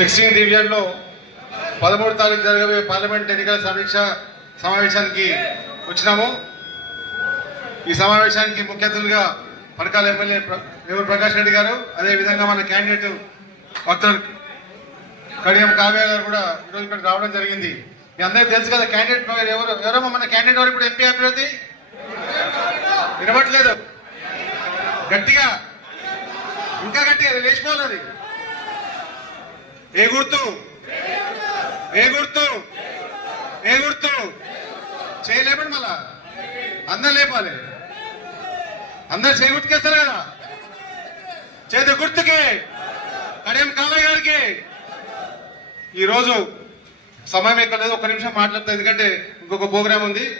Easting డివిజన్లో పదమూడు తారీఖు జరగబోయే పార్లమెంట్ ఎన్నికల సమీక్ష సమావేశానికి వచ్చినాము. ఈ సమావేశానికి ముఖ్య అతిథులుగా పరకాల ఎమ్మెల్యే ప్ర- వేమూరు ప్రకాష్ రెడ్డి గారు అదేవిధంగా మన క్యాండిడేట్ డాక్టర్ కడియం కావ్య గారు కూడా ఈరోజు ఇక్కడ రావడం జరిగింది. మీ అందరికీ తెలుసు కదా క్యాండిడేట్ ఎవరు ఎవరమ్మా మన క్యాండిడేట్ వారు ఇప్పుడు ఎంపీ అభ్యర్థి? వినబట్లేదు గట్టిగా. ఇంకా గట్టిగా లేచిపోవాలి. ఏ గుర్తు. ఏ గుర్తు. ఏ గుర్తు. చేయలేపండి మళ్ళా. అందరు లేపాలి. అందరు చేయి గుర్తుకేస్తారు కదా. చేతి గుర్తుకే. కడియం కామయ్య గారికి ఈరోజు సమయం ఎక్కడ లేదు ఒక నిమిషం మాట్లాడతాం ఎందుకంటే ఇంకొక ప్రోగ్రామ్ ఉంది.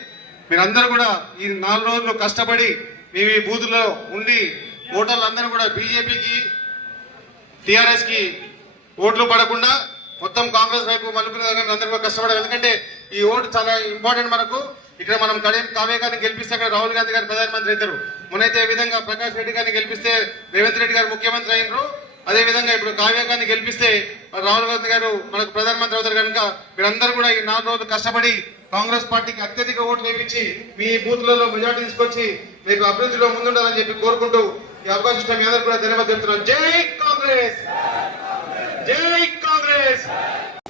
మీరందరూ కూడా ఈ నాలుగు రోజులు కష్టపడి మేము ఈ బూత్లో ఉండి ఓటర్లు అందరూ కూడా బీజేపీకి టీఆర్ఎస్కి ఓట్లు పడకుండా మొత్తం కాంగ్రెస్ వైపు మలుపు అందరూ కూడా కష్టపడారు ఎందుకంటే ఈ ఓటు చాలా ఇంపార్టెంట్ మనకు. ఇక్కడ మనం కడేం కావే గారిని గెలిపిస్తే అక్కడ రాహుల్ గాంధీ గారు ప్రధానమంత్రి అవుతారు. మొన్నైతే ఏ విధంగా ప్రకాష్ రెడ్డి గారిని గెలిపిస్తే రేవంత్ రెడ్డి గారు ముఖ్యమంత్రి అయినరు. అదే విధంగా ఇప్పుడు కావ్య గారిని గెలిపిస్తే రాహుల్ గాంధీ గారు మనకు ప్రధానమంత్రి అవుతారు కనుక మీరందరూ కూడా ఈ నాలుగు రోజులు కష్టపడి కాంగ్రెస్ పార్టీకి అత్యధిక ఓట్లు వేయించి మీ బూత్లలో మెజార్టీ తీసుకొచ్చి మీకు అభివృద్ధిలో ముందుండాలని చెప్పి కోరుకుంటూ ఈ అవకాశం ఇచ్చిన మీ అందరూ కూడా ధన్యవాదాలు జై కాంగ్రెస్!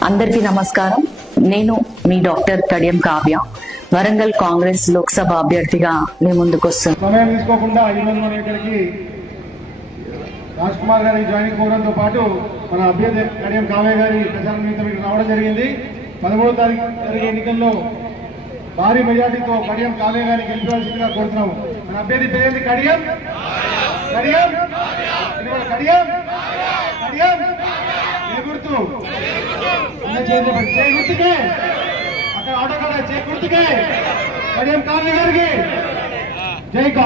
అందరికీ నమస్కారం నేను మీ డాక్టర్ కడియం కావ్య వరంగల్ కాంగ్రెస్ లోక్సభ అభ్యర్థిగా మీ ముందుకు వస్తున్నాను సమయం తీసుకోకుండా ఈరోజు మనం ఇక్కడికి రాజ్ కుమార్ గారి జాయినింగ్ ప్రోగ్రాంతో పాటు మన అభ్యర్థి కడియం కావ్య గారి ప్రచార నిమిత్తం ఇక్కడ రావడం జరిగింది పదమూడో తారీఖు జరిగే ఎన్నికల్లో భారీ మెజార్టీతో కడియం కావ్య గారిని గెలిపించాల్సిందిగా కోరుతున్నాము మన అభ్యర్థి పేరేంటి కడియం కడియం కడియం కడియం గుర్తు ఉన్న గుర్తుకే. అక్కడ ఆటో కాడ చేయి గుర్తుకే కడియం కావ్య గారికి? జై కాంగ్రెస్.